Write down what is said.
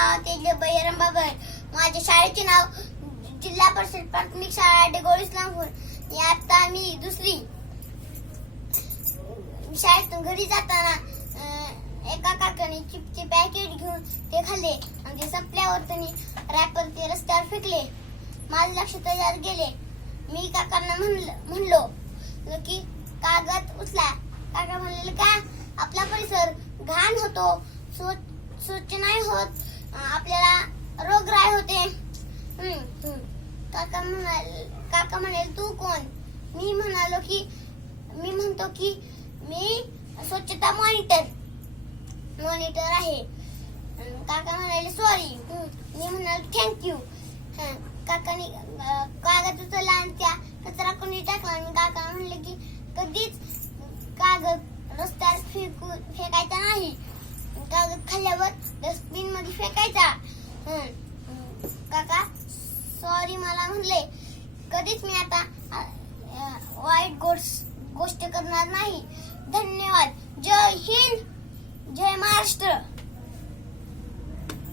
नाव तेजले बहिरम बाबर. माझ्या शाळेचे नाव जिल्हा परिषद प्राथमिक शाळा डेगोळ इस्लामपूर. आता मी दुसरी. शाळेतून घरी जाताना एका काकाने चिप्सचे पॅकेट घेऊन ते खाल्ले आणि ते संपल्यावर त्यांनी रॅपर ते रस्त्यावर फेकले. माझं लक्ष त्याच्यावर गेले. मी काकांना म्हणलो की कागद उचला. काका म्हणले का आपला परिसर घाण होतो, स्वच्छ नाही होत, आपल्याला रोगराई होते. काका म्हणाले तू कोण? मी म्हणतो की मी स्वच्छता मॉनिटर आहे. काका म्हणाले सॉरी. मी म्हणाले थँक्यू. काकाने कागद उचलला आणि त्या कचरा कोणी टाकला. आणि काका म्हणले की कधीच कागद रस्त्यावर फेकायचा नाही, कागद खाल्ल्यावर डस्टबिन मध्ये फेकायचा. काका सॉरी मला म्हणले. कधीच मी आता वाईट गोष्ट करणार नाही. धन्यवाद. जय हिंद, जय महाराष्ट्र.